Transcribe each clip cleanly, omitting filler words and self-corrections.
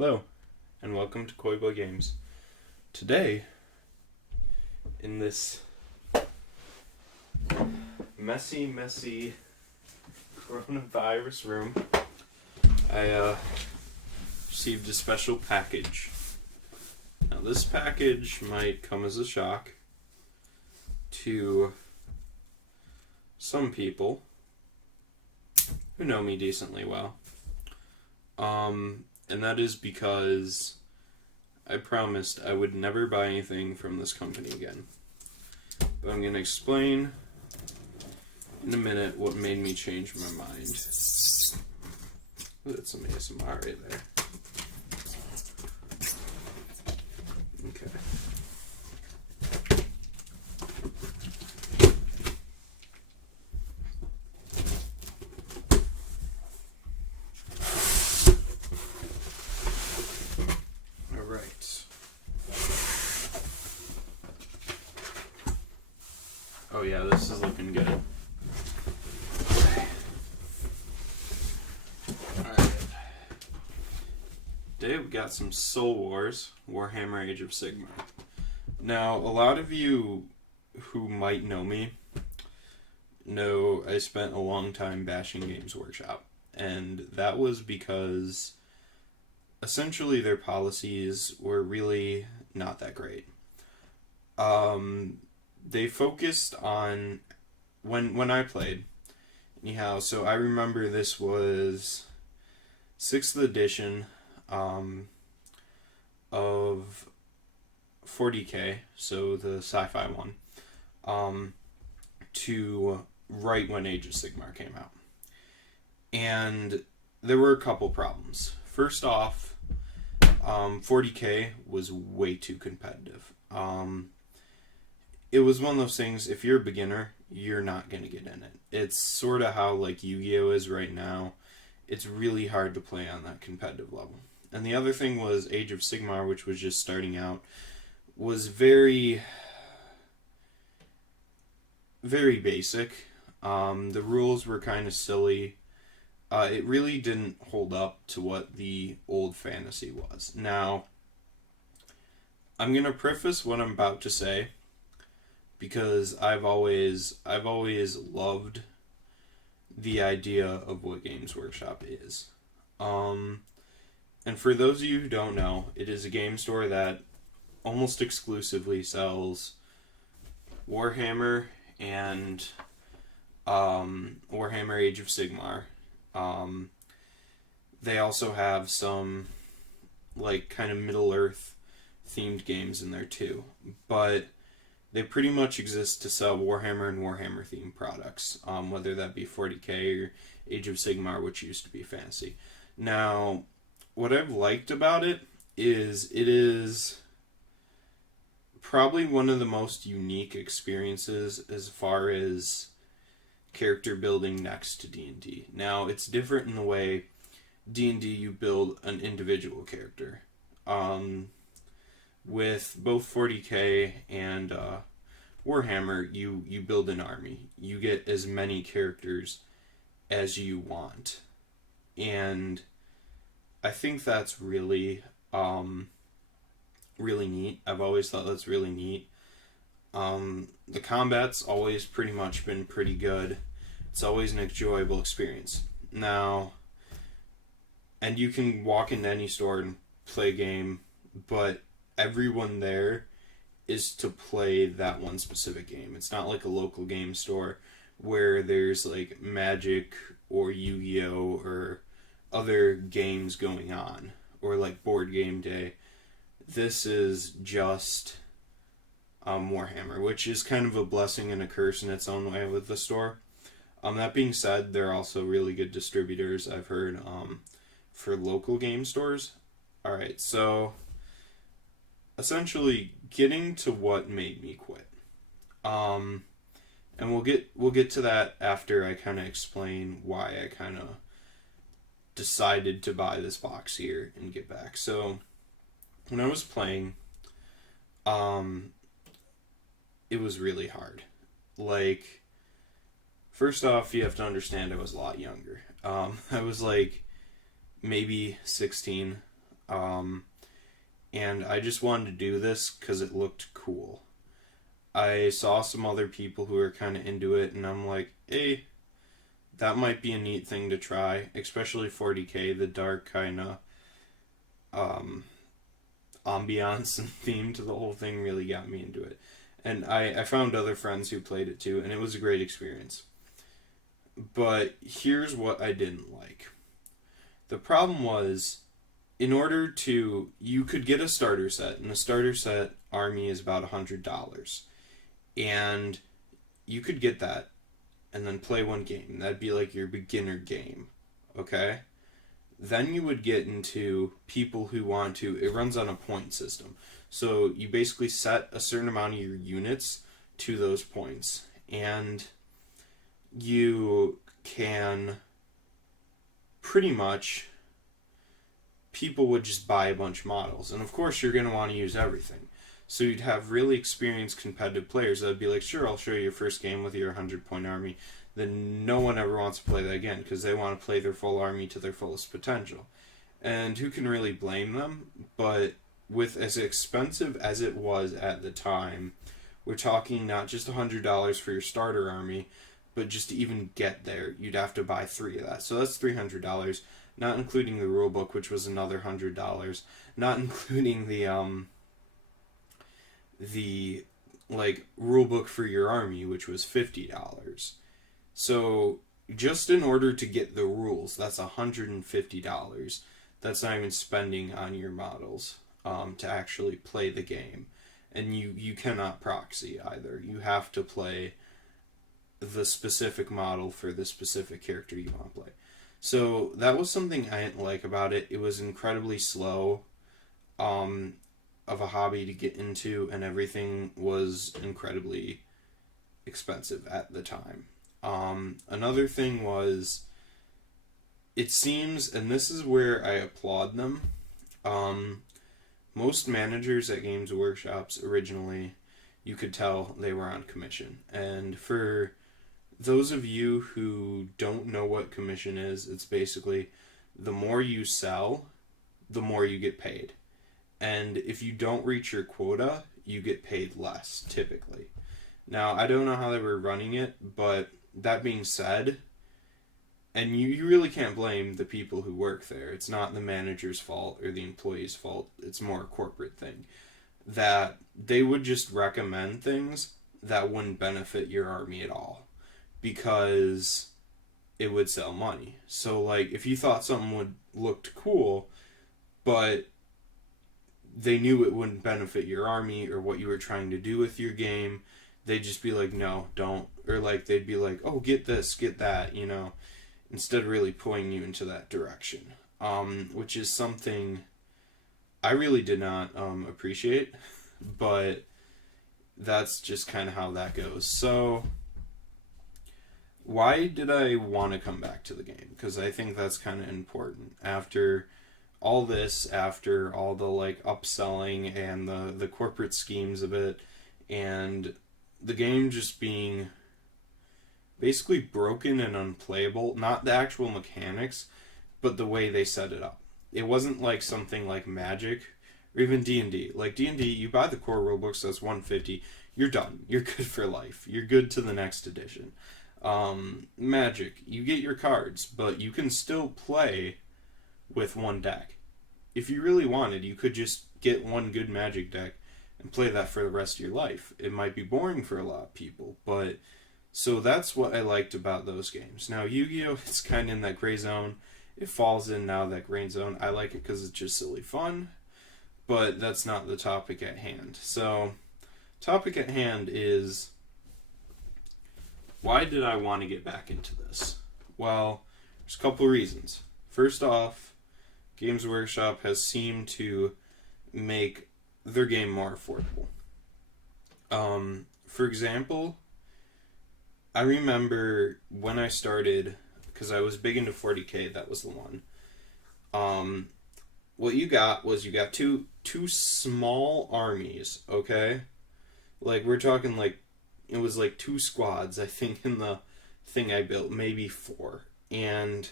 Hello, and welcome to Koi Boy Games. Today, in this messy coronavirus room, I received a special package. Now, this package might come as a shock to some people who know me decently well. And that is because I promised I would never buy anything from this company again. But I'm going to explain in a minute what made me change my mind. Ooh, that's some ASMR right there. Okay. Oh yeah, this is looking good. Alright. Today we got some Soul Wars, Warhammer Age of Sigmar. Now, a lot of you who might know me know I spent a long time bashing Games Workshop. And that was because essentially their policies were really not that great. They focused on when I played. Anyhow, so I remember this was 6th edition of 40K, so the sci-fi one, to right when Age of Sigmar came out. And there were a couple problems. First off, 40K was way too competitive. It was one of those things, if you're a beginner, you're not going to get in it. It's sort of how like Yu-Gi-Oh! Is right now. It's really hard to play on that competitive level. And the other thing was Age of Sigmar, which was just starting out, was very basic. The rules were kind of silly. It really didn't hold up to what the old fantasy was. Now, I'm going to preface what I'm about to say, because I've always loved the idea of what Games Workshop is. And for those of you who don't know, it is a game store that almost exclusively sells Warhammer and Warhammer Age of Sigmar. They also have some like kind of Middle-earth themed games in there too. But they pretty much exist to sell Warhammer and Warhammer themed products, whether that be 40K or Age of Sigmar, which used to be fantasy. Now, what I've liked about it is probably one of the most unique experiences as far as character building next to D&D. Now, it's different in the way D&D you build an individual character. With both 40K and Warhammer, you build an army. You get as many characters as you want. And I think that's really, really neat. I've always thought that's really neat. The combat's always pretty much been pretty good. It's always an enjoyable experience. Now, and you can walk into any store and play a game, but everyone there is to play that one specific game. It's not like a local game store where there's like Magic or Yu-Gi-Oh! Or other games going on, or like Board Game Day. This is just Warhammer, which is kind of a blessing and a curse in its own way with the store. That being said, they're also really good distributors, I've heard, for local game stores. Alright, so essentially getting to what made me quit. And we'll get to that after I kind of explain why I kind of decided to buy this box here and get back. So when I was playing, it was really hard. Like, first off, you have to understand I was a lot younger. I was like maybe 16 And I just wanted to do this because it looked cool. I saw some other people who were kind of into it, and I'm like, hey, that might be a neat thing to try, especially 40k, the dark kind of um, ambiance and theme to the whole thing really got me into it. And I found other friends who played it too, and it was a great experience. But here's what I didn't like. The problem was, in order to, you could get a starter set, and a starter set army is about $100. And you could get that and then play one game. That'd be like your beginner game. Okay? Then you would get into people who want to, it runs on a point system. So you basically set a certain amount of your units to those points. And you can pretty much, people would just buy a bunch of models. And of course you're going to want to use everything. So you'd have really experienced competitive players that would be like, sure, I'll show you your first game with your 100-point army. Then no one ever wants to play that again because they want to play their full army to their fullest potential. And who can really blame them? But with as expensive as it was at the time, we're talking not just $100 for your starter army, but just to even get there, you'd have to buy 3 of that. So that's $300, not including the rulebook, which was another $100, not including the like rulebook for your army, which was $50. So just in order to get the rules, that's $150. That's not even spending on your models to actually play the game. And you cannot proxy either. You have to play the specific model for the specific character you want to play. So that was something I didn't like about it. It was incredibly slow of a hobby to get into, and everything was incredibly expensive at the time. Another thing was, it seems, and this is where I applaud them, most managers at Games Workshops originally, you could tell they were on commission. And for those of you who don't know what commission is, it's basically the more you sell, the more you get paid. And if you don't reach your quota, you get paid less, typically. Now, I don't know how they were running it, but that being said, and you really can't blame the people who work there. It's not the manager's fault or the employee's fault. It's more a corporate thing. That they would just recommend things that wouldn't benefit your army at all, because it would sell money. So, like, if you thought something looked cool, but they knew it wouldn't benefit your army or what you were trying to do with your game, they'd just be like, no, don't. Or, like, they'd be like, oh, get this, get that, you know, instead of really pulling you into that direction. Which is something I really did not appreciate, but that's just kind of how that goes. So, why did I want to come back to the game? Because I think that's kind of important. After all this, after all the like upselling and the corporate schemes of it, and the game just being basically broken and unplayable, not the actual mechanics, but the way they set it up. It wasn't like something like Magic or even D&D. Like D&D, you buy the core rulebooks, that's $150, you're done. You're good for life. You're good to the next edition. Magic, you get your cards, but you can still play with one deck. If you really wanted, you could just get one good Magic deck and play that for the rest of your life. It might be boring for a lot of people, but so that's what I liked about those games. Now, Yu-Gi-Oh! It's kind of in that gray zone. It falls in now, that gray zone. I like it because it's just silly fun, but that's not the topic at hand. So, topic at hand is, why did I want to get back into this? Well, there's a couple reasons. First off, Games Workshop has seemed to make their game more affordable. For example, I remember when I started, because I was big into 40k, that was the one. What you got was you got two small armies, okay? Like, we're talking like, it was like 2 squads, I think, in the thing I built, maybe 4. And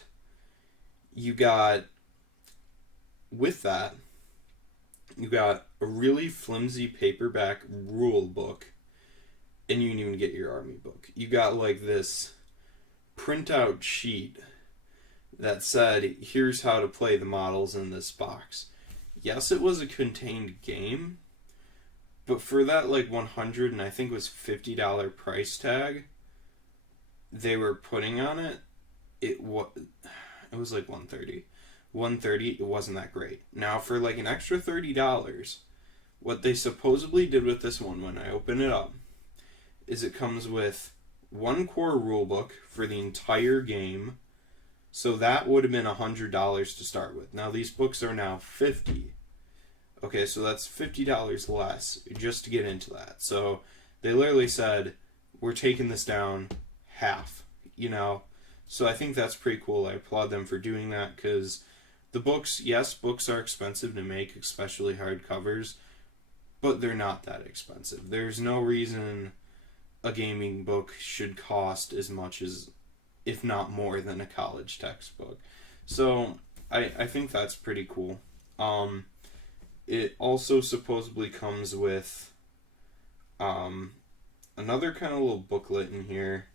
you got, with that, You got a really flimsy paperback rule book, and you didn't even get your army book. You got like this printout sheet that said, here's how to play the models in this box. Yes, it was a contained game, but for that like $100 and I think it was $50 price tag they were putting on it, it was like $130. $130, it wasn't that great. Now for like an extra $30, what they supposedly did with this one when I open it up is it comes with one core rulebook for the entire game. So that would have been $100 to start with. Now these books are now $50. Okay, so that's $50 less just to get into that. So they literally said, we're taking this down half, you know. So I think that's pretty cool. I applaud them for doing that because the books, yes, books are expensive to make, especially hardcovers, but they're not that expensive. There's no reason a gaming book should cost as much as, if not more than, a college textbook. So I think that's pretty cool. It also supposedly comes with another kind of little booklet in here.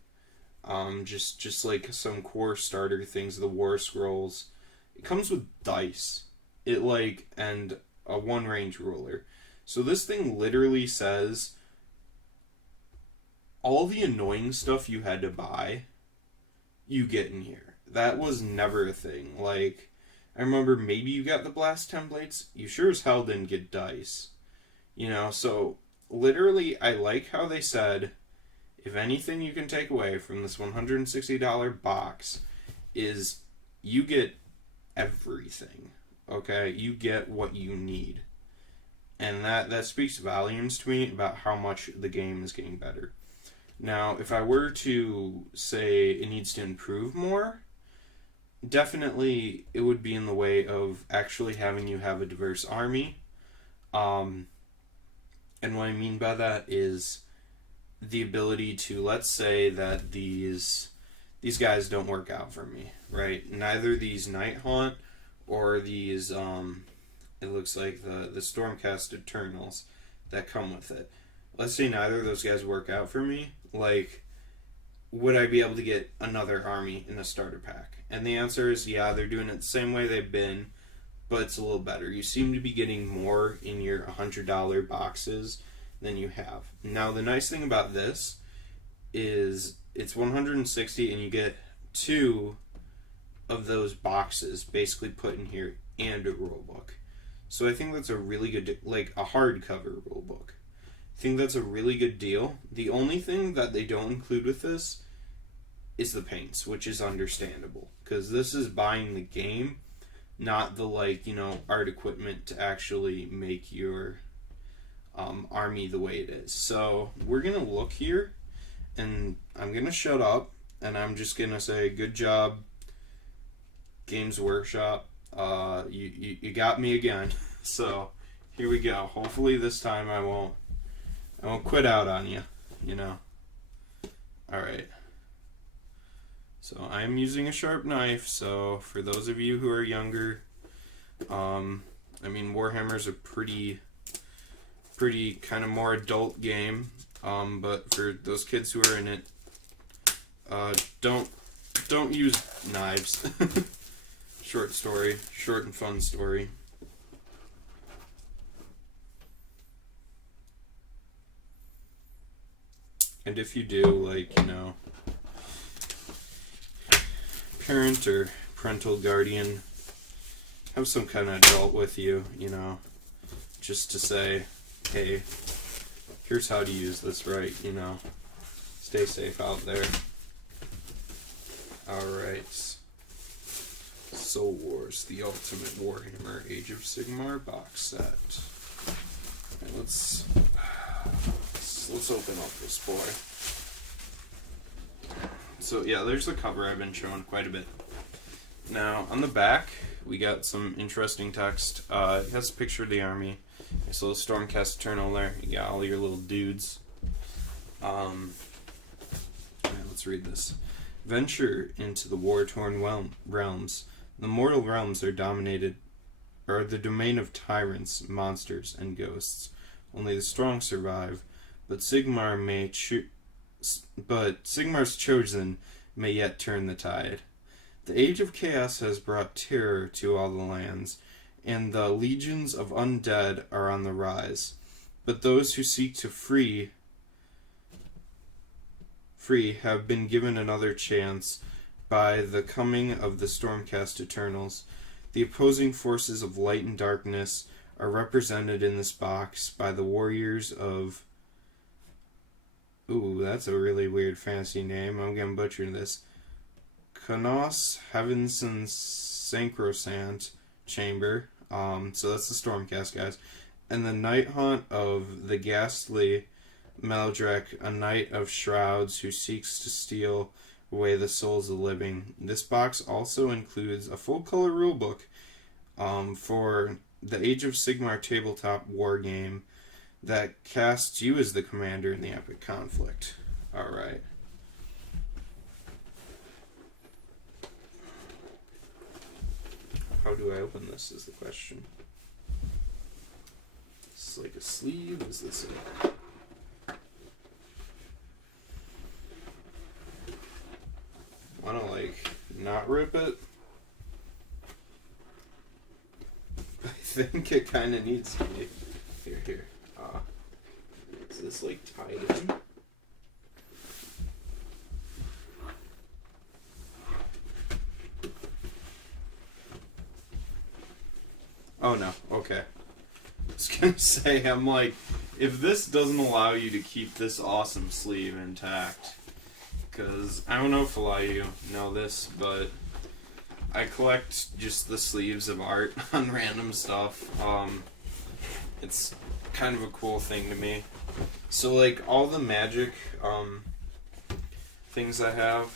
Just like some core starter things, the War Scrolls. It comes with dice. And a one range ruler. So this thing literally says all the annoying stuff you had to buy, you get in here. That was never a thing. Like, I remember maybe you got the blast templates. You sure as hell didn't get dice. You know, so literally I like how they said, if anything you can take away from this $160 box is you get everything. Okay? You get what you need. And that speaks volumes to me about how much the game is getting better. Now, if I were to say it needs to improve more, definitely it would be in the way of actually having you have a diverse army. And what I mean by that is the ability to, let's say that these guys don't work out for me, right? Neither these Nighthaunt or these, it looks like the Stormcast Eternals that come with it. Let's say neither of those guys work out for me. Like, would I be able to get another army in a starter pack? And the answer is yeah, they're doing it the same way they've been, but it's a little better. You seem to be getting more in your $100 boxes than you have. Now, the nice thing about this is it's $160 and you get 2 of those boxes basically put in here and a rule book. So I think that's a really good, like a hardcover rule book. I think that's a really good deal. The only thing that they don't include with this is the paints, which is understandable because this is buying the game, not the art equipment to actually make your army the way it is. So we're gonna look here, and I'm gonna shut up, and I'm just gonna say good job, Games Workshop. You got me again. So here we go. Hopefully this time I won't quit out on you. You know. All right. So I'm using a sharp knife. So for those of you who are younger, Warhammer's a pretty kind of more adult game. But for those kids who are in it, don't use knives. Short and fun story. And if you do, parent or parental guardian, have some kind of adult with you, just to say, hey, here's how to use this right, stay safe out there. Alright. Soul Wars, the Ultimate Warhammer Age of Sigmar box set. Right, let's open up this boy. So yeah, there's the cover I've been showing quite a bit. Now on the back we got some interesting text. It has a picture of the army. There's a little Stormcast Eternal there. You got all your little dudes. Alright, let's read this. Venture into the war-torn realms. The mortal realms are dominated are the domain of tyrants, monsters, and ghosts. Only the strong survive, but Sigmar's chosen may yet turn the tide. The age of chaos has brought terror to all the lands, and the legions of undead are on the rise. But those who seek to free have been given another chance by the coming of the Stormcast Eternals. The opposing forces of light and darkness are represented in this box by the warriors of... Ooh, that's a really weird fantasy name. I'm gonna butcher this. Kanos Heavenson Sacrosant Chamber. So that's the Stormcast guys. And the Night Hunt of the ghastly Meldrek, a knight of shrouds who seeks to steal away the souls of the living. This box also includes a full-color rulebook for the Age of Sigmar tabletop war game that casts you as the commander in the epic conflict. Alright. How do I open this is the question. Is this like a sleeve? Is this a... Want to like not rip it? I think it kind of needs to be. Here. Is this like tied in? Oh no, okay. I was gonna say, I'm like, if this doesn't allow you to keep this awesome sleeve intact, because I don't know if a lot of you know this, but I collect just the sleeves of art on random stuff. It's kind of a cool thing to me. So like all the Magic things I have,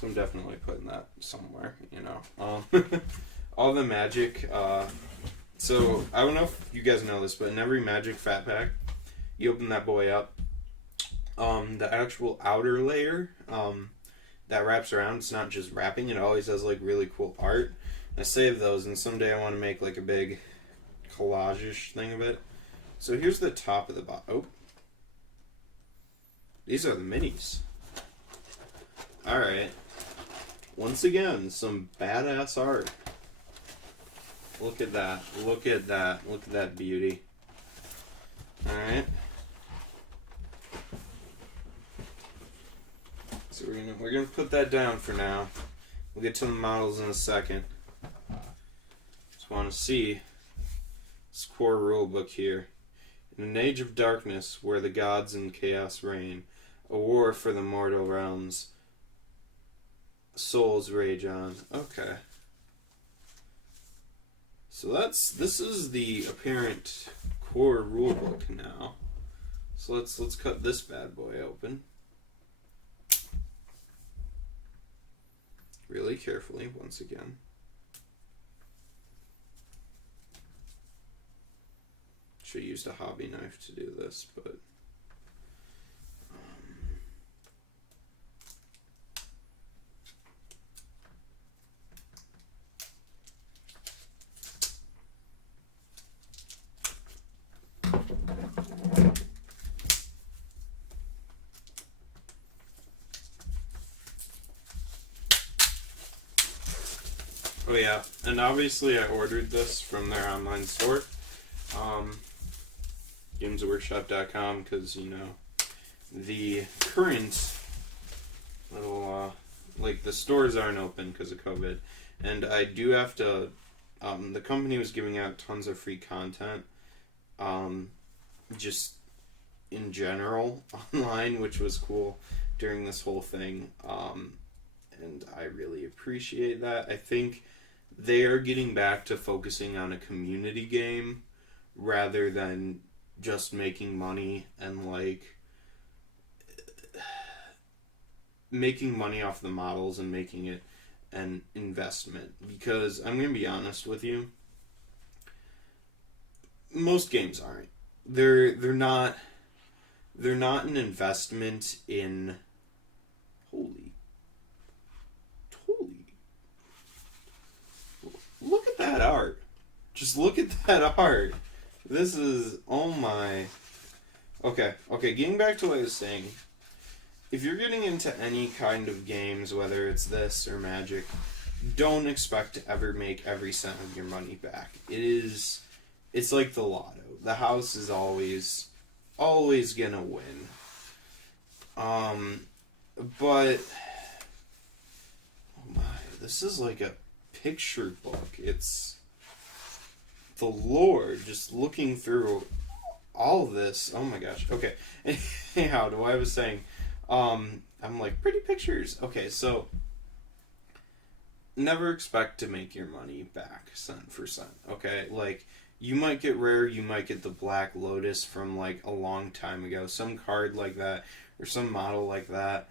so I'm definitely putting that somewhere, you know. All the Magic, so I don't know if you guys know this, but in every Magic Fat Pack, you open that boy up, the actual outer layer that wraps around, it's not just wrapping, it always has like really cool art. I save those, and someday I want to make like a big collage-ish thing of it. So here's the top of the box. Oh, these are the minis. Alright, once again, some badass art. Look at that, look at that, look at that beauty. Alright. So we're gonna put that down for now. We'll get to the models in a second. Just want to see this core rulebook here. In an age of darkness, where the gods and chaos reign, a war for the mortal realms, souls rage on. Okay. So this is the apparent core rulebook now. So let's cut this bad boy open. Really carefully, once again. Should have used a hobby knife to do this, but... Oh yeah, and obviously I ordered this from their online store, gamesworkshop.com, because, you know, the current little, like, the stores aren't open because of COVID, and I do have to, the company was giving out tons of free content, just in general online, which was cool during this whole thing, and I really appreciate that. I think they are getting back to focusing on a community game rather than just making money and like making money off the models and making it an investment. Because I'm going to be honest with you, most games aren't. They're not an investment in holy look at that art. just look at that art. This is, oh my. Okay, getting back to what I was saying. If you're getting into any kind of games, whether it's this or Magic, don't expect to ever make every cent of your money back. It's like the lotto. The house is always gonna win. But, oh my, this is like a picture book. It's the Lord, just looking through all this. Oh my gosh. Okay. Anyhow, to what I was saying, I'm like, pretty pictures. Okay, so never expect to make your money back cent for cent. Okay, like, you might get rare, you might get the Black Lotus from like a long time ago, some card like that, or some model like that.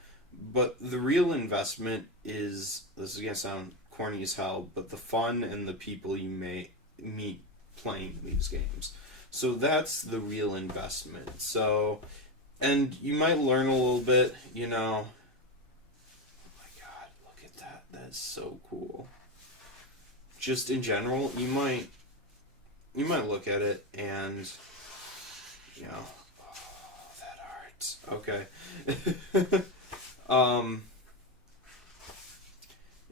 But the real investment is, this is gonna sound corny as hell, but the fun and the people you may meet playing these games. So that's the real investment. So, and you might learn a little bit, you know. Oh my god, look at that. That's so cool. Just in general, you might look at it and, you know, oh, that art. Okay.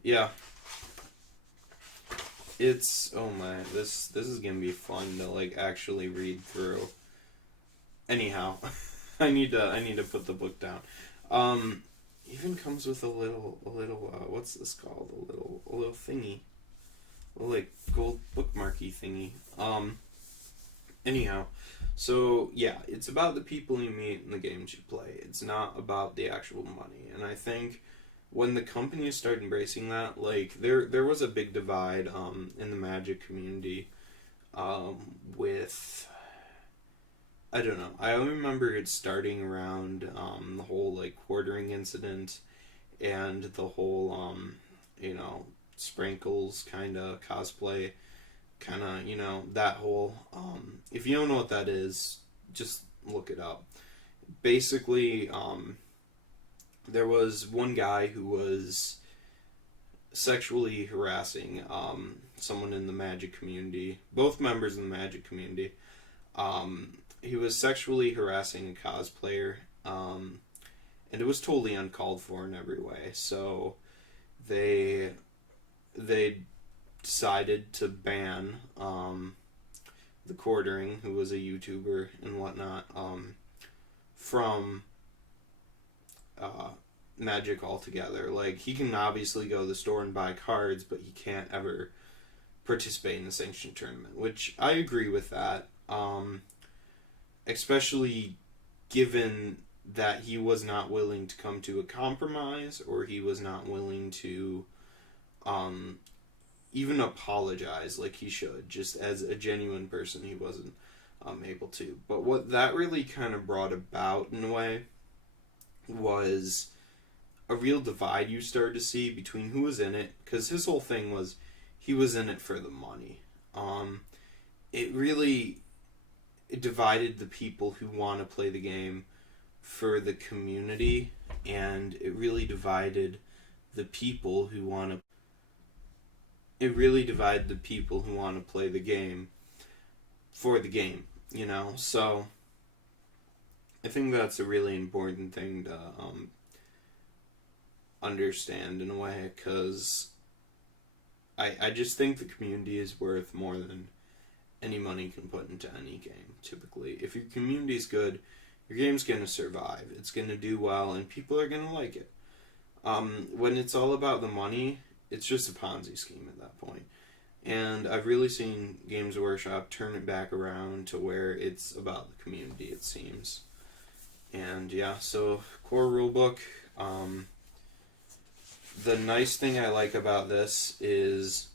Yeah. It's, oh my, this is gonna be fun to like actually read through. Anyhow, I need to put the book down. Even comes with a little what's this called? A little thingy. A little like gold bookmarky thingy. Anyhow, so yeah, it's about the people you meet and the games you play. It's not about the actual money. And I think when the companies started embracing that, like there was a big divide in the Magic community with, I don't know. I remember it starting around the whole like quartering incident and the whole you know, sprinkles kind of cosplay, kind of, you know, that whole if you don't know what that is, just look it up. Basically, there was one guy who was sexually harassing someone in the Magic community, both members of the Magic community. He was sexually harassing a cosplayer, and it was totally uncalled for in every way. So they decided to ban the Quartering, who was a YouTuber and whatnot, from Magic altogether. Like, he can obviously go to the store and buy cards, but he can't ever participate in a sanctioned tournament, which I agree with that. Especially given that he was not willing to come to a compromise, or he was not willing to even apologize like he should. Just as a genuine person, he wasn't able to. But what that really kind of brought about, in a way, was a real divide you started to see between who was in it, because his whole thing was he was in it for the money. It divided the people who want to play the game for the community, and it really divided the people who want to play the game for the game, you know. So I think that's a really important thing to understand in a way, because I just think the community is worth more than any money can put into any game, typically. If your community is good, your game's going to survive. It's going to do well, and people are going to like it. When it's all about the money, it's just a Ponzi scheme at that point. And I've really seen Games Workshop turn it back around to where it's about the community, it seems. And yeah, so core rulebook. The nice thing I like about this is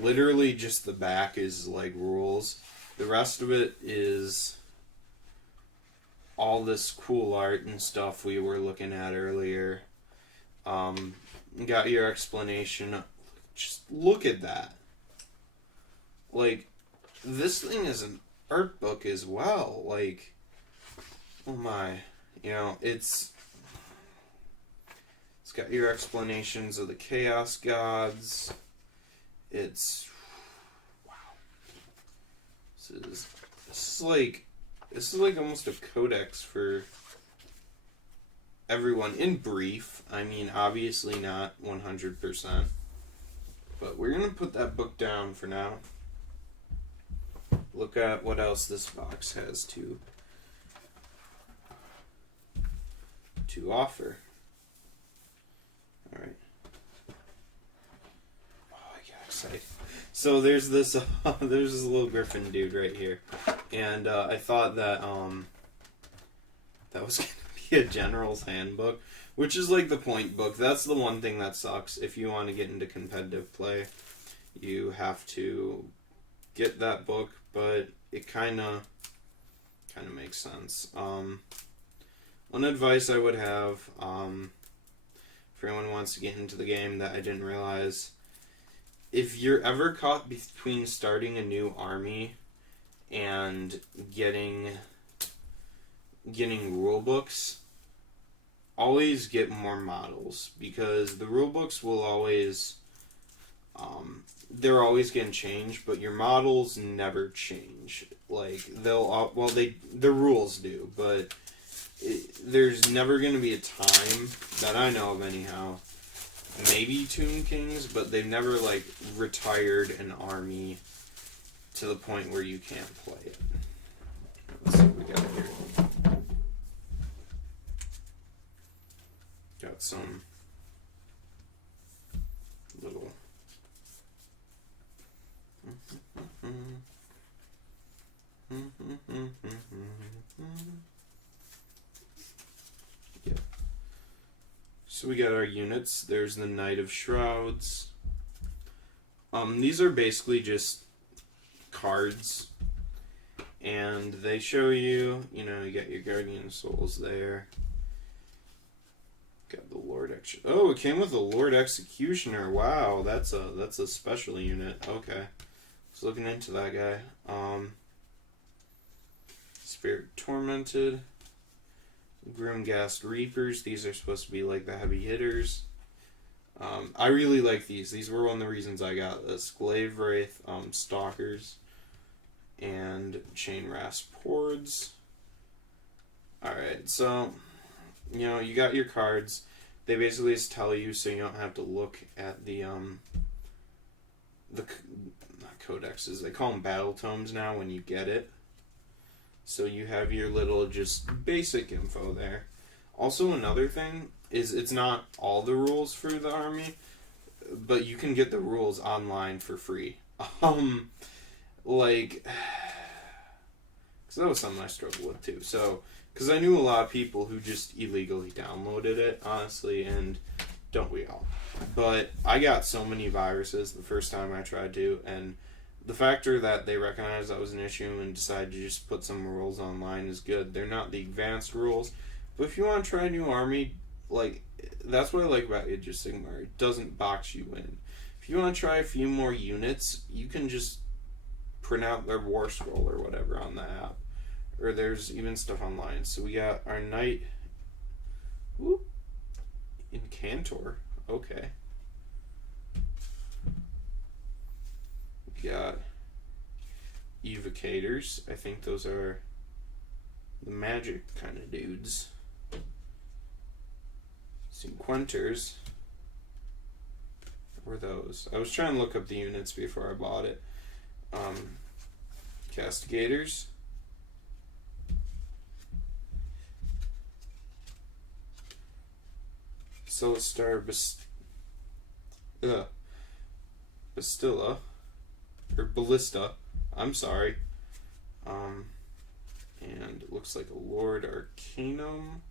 literally just the back is like rules. The rest of it is all this cool art and stuff we were looking at earlier. Got your explanation. Just look at that. Like, this thing is an art book as well. Like, oh my. You know, it's got your explanations of the Chaos Gods. It's, wow. This is like almost a codex for everyone. In brief, I mean, obviously not 100%, but we're gonna put that book down for now. Look at what else this box has to offer. All right. Oh, I got excited. So there's this little griffin dude right here, and I thought that that was gonna be a general's handbook, which is like the point book. That's the one thing that sucks. If you want to get into competitive play, you have to get that book, but it kind of makes sense. One advice I would have for anyone who wants to get into the game that I didn't realize, if you're ever caught between starting a new army and getting rule books, always get more models, because the rule books will always they're always getting changed, but your models never change. Like the rules do, but there's never going to be a time that I know of anyhow, maybe Tomb Kings, but they've never like retired an army to the point where you can't play it. Let's see what we got here. Got some little yeah. So we got our units. There's the Knight of Shrouds. These are basically just cards, and they show you, you got your Guardian Souls there. Got the Lord Oh, it came with the Lord Executioner. Wow, that's a special unit. Okay, was looking into that guy. Spirit Tormented, Grimghast Reapers. These are supposed to be like the heavy hitters. I really like these. These were one of the reasons I got this. Glaive Wraith, Stalkers, and Chain Rasp Hordes. Alright, so you got your cards. They basically just tell you, so you don't have to look at the not codexes. They call them battle tomes now when you get it. So you have your little just basic info there. Also, another thing is it's not all the rules for the army, but you can get the rules online for free. Because that was something I struggled with too. So, because I knew a lot of people who just illegally downloaded it, honestly, and don't we all? But I got so many viruses the first time I tried to, and the factor that they recognized that was an issue and decided to just put some rules online is good. They're not the advanced rules, but if you want to try a new army, like, that's what I like about Age of Sigmar. It doesn't box you in. If you want to try a few more units, you can just print out their war scroll or whatever on the app. Or there's even stuff online. So we got our Knight Incantor. Okay. We got Evocators. I think those are the magic kind of dudes. Sequenters. What were those? I was trying to look up the units before I bought it. Castigators. Celestar Bastilla. Or Ballista. I'm sorry. And it looks like a Lord Arcanum.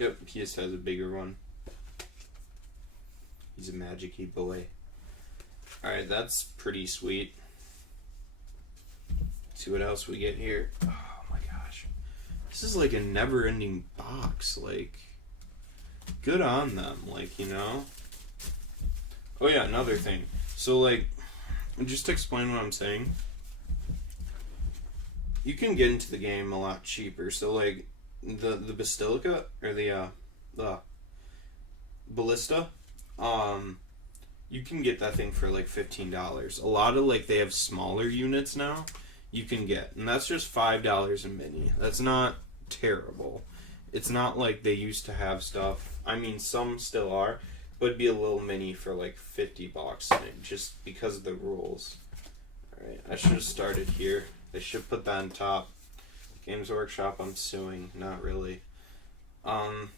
Yep, he just has a bigger one. He's a magic-y boy. Alright, that's pretty sweet. Let's see what else we get here. Oh my gosh. This is like a never-ending box. Like, good on them. Like, Oh yeah, another thing. So, like, just to explain what I'm saying, you can get into the game a lot cheaper. So, like, the Basilica, or the Ballista, you can get that thing for like $15. A lot of like they have smaller units now you can get, and that's just $5 a mini. That's not terrible. It's not like they used to have stuff. I mean, some still are, but it'd be a little mini for like $50 just because of the rules. Alright, I should have started here. They should put that on top. Games Workshop, I'm suing. Not really. Oh,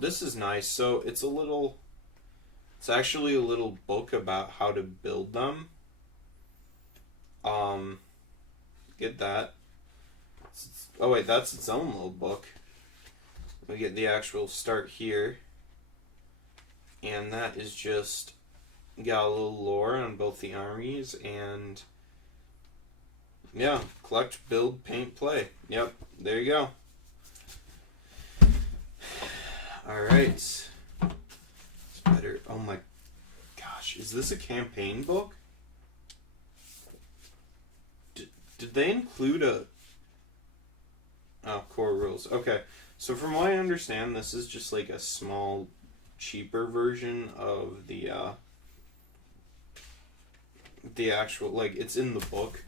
this is nice. So it's actually a little book about how to build them. Get that. Oh wait, that's its own little book. We get the actual start here. And that is just got a little lore on both the armies and yeah, collect, build, paint, play. Yep, there you go. Alright. It's better. Oh my gosh, is this a campaign book? Did they include a... Oh, core rules. Okay, so from what I understand, this is just like a small, cheaper version of the actual, like, it's in the book.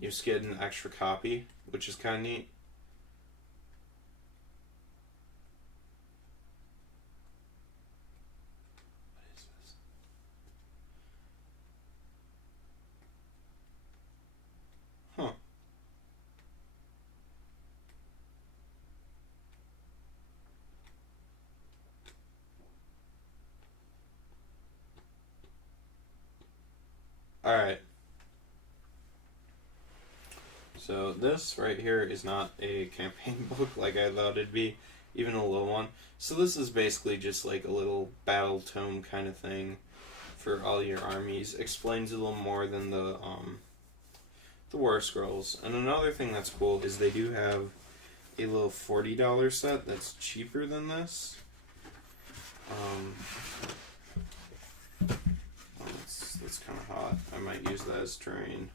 You just get an extra copy, which is kind of neat. What is this? Huh. Alright. So this right here is not a campaign book like I thought it'd be, even a little one. So this is basically just like a little battle tome kind of thing for all your armies. Explains a little more than the War Scrolls. And another thing that's cool is they do have a little $40 set that's cheaper than this. That's kind of hot. I might use that as terrain.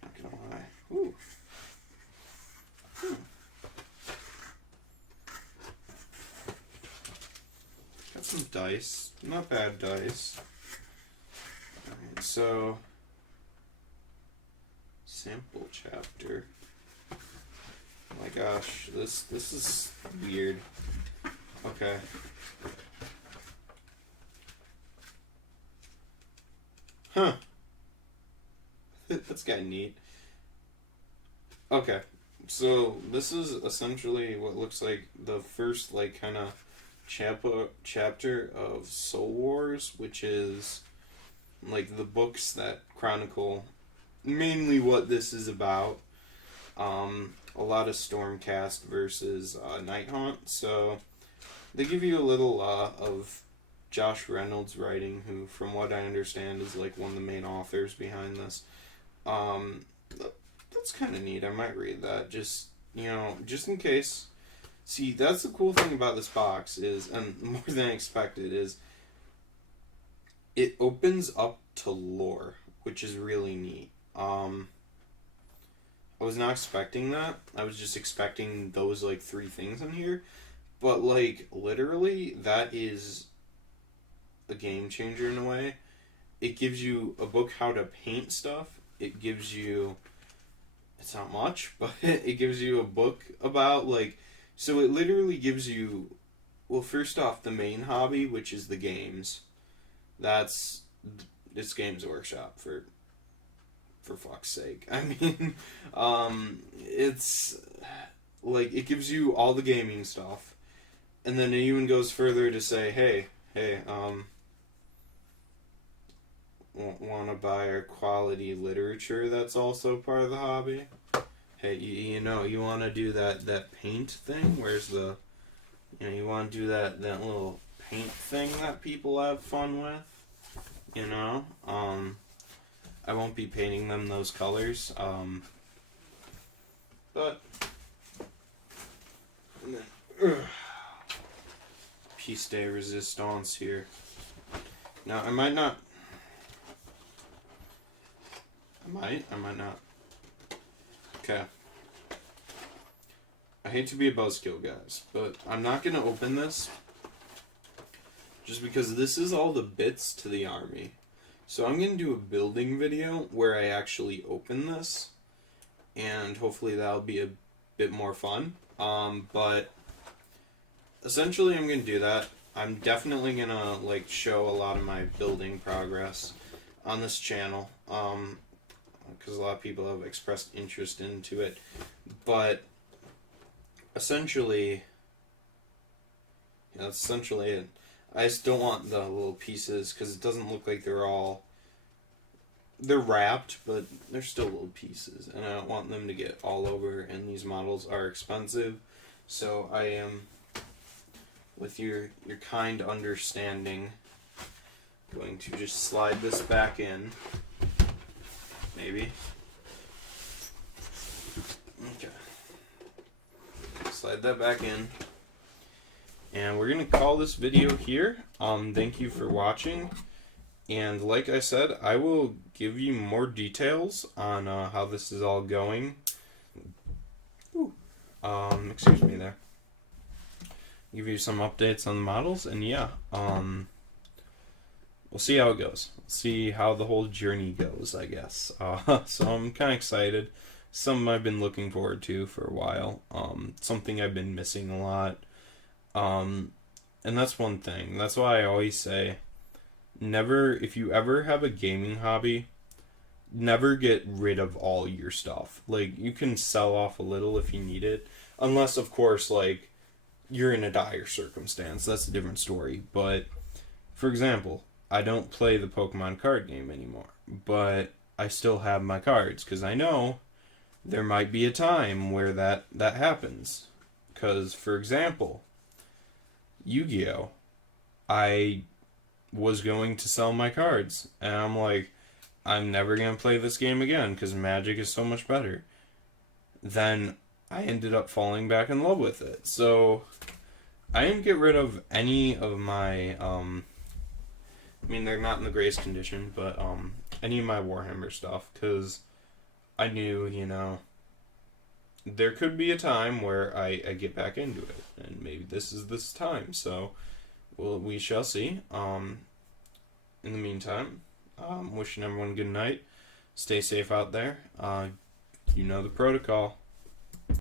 Not gonna lie. Ooh. Got some dice. Not bad dice. Alright, so sample chapter. Oh my gosh, this is weird. Okay. Huh. That's kind of neat. Okay, so this is essentially what looks like the first, like, kind of chapter of Soul Wars, which is, like, the books that chronicle mainly what this is about. A lot of Stormcast versus Nighthaunt, so they give you a little of Josh Reynolds' writing, who, from what I understand, is like one of the main authors behind this. That's kind of neat. I might read that, just in case. See, that's the cool thing about this box is, and more than I expected, is it opens up to lore, which is really neat. I was not expecting that. I was just expecting those, like, 3 things in here. But, like, literally, that is a game changer in a way. It gives you a book how to paint stuff. It gives you... It's not much, but it gives you a book about, like... So it literally gives you... Well, first off, the main hobby, which is the games. It's Games Workshop, for fuck's sake. I mean, it's... Like, it gives you all the gaming stuff. And then it even goes further to say, hey, want to buy our quality literature that's also part of the hobby? Hey, you want to do that paint thing? Where's the... you want to do that little paint thing that people have fun with? I won't be painting them those colors. But... Piece de resistance here. Now, I might not... I might not. Okay. I hate to be a buzzkill, guys, but I'm not going to open this just because this is all the bits to the army. So I'm going to do a building video where I actually open this, and hopefully that'll be a bit more fun. But essentially I'm going to do that. I'm definitely going to like show a lot of my building progress on this channel, because a lot of people have expressed interest into it. But essentially, yeah, that's essentially it. I just don't want the little pieces because it doesn't look like they're wrapped, but they're still little pieces, and I don't want them to get all over, and these models are expensive, so I am, with your kind understanding, going to just slide this back in, maybe. Okay. Slide that back in. And we're going to call this video here. Thank you for watching. And like I said, I will give you more details on how this is all going. Ooh. Excuse me there. Give you some updates on the models, and yeah, we'll see how it goes. See how the whole journey goes, I guess. So I'm kind of excited. Something I've been looking forward to for a while. Something I've been missing a lot. And that's one thing. That's why I always say, never, if you ever have a gaming hobby, never get rid of all your stuff. Like, you can sell off a little if you need it. Unless, of course, like, you're in a dire circumstance. That's a different story. But, for example, I don't play the Pokemon card game anymore. But I still have my cards, because I know there might be a time where that happens. Because, for example, Yu-Gi-Oh! I was going to sell my cards, and I'm like, I'm never going to play this game again because Magic is so much better. Then I ended up falling back in love with it. So I didn't get rid of any of my, I mean, they're not in the greatest condition, but any of my Warhammer stuff, because I knew, you know, there could be a time where I get back into it, and maybe this is this time, so we shall see. In the meantime, wishing everyone good night. Stay safe out there. You know the protocol.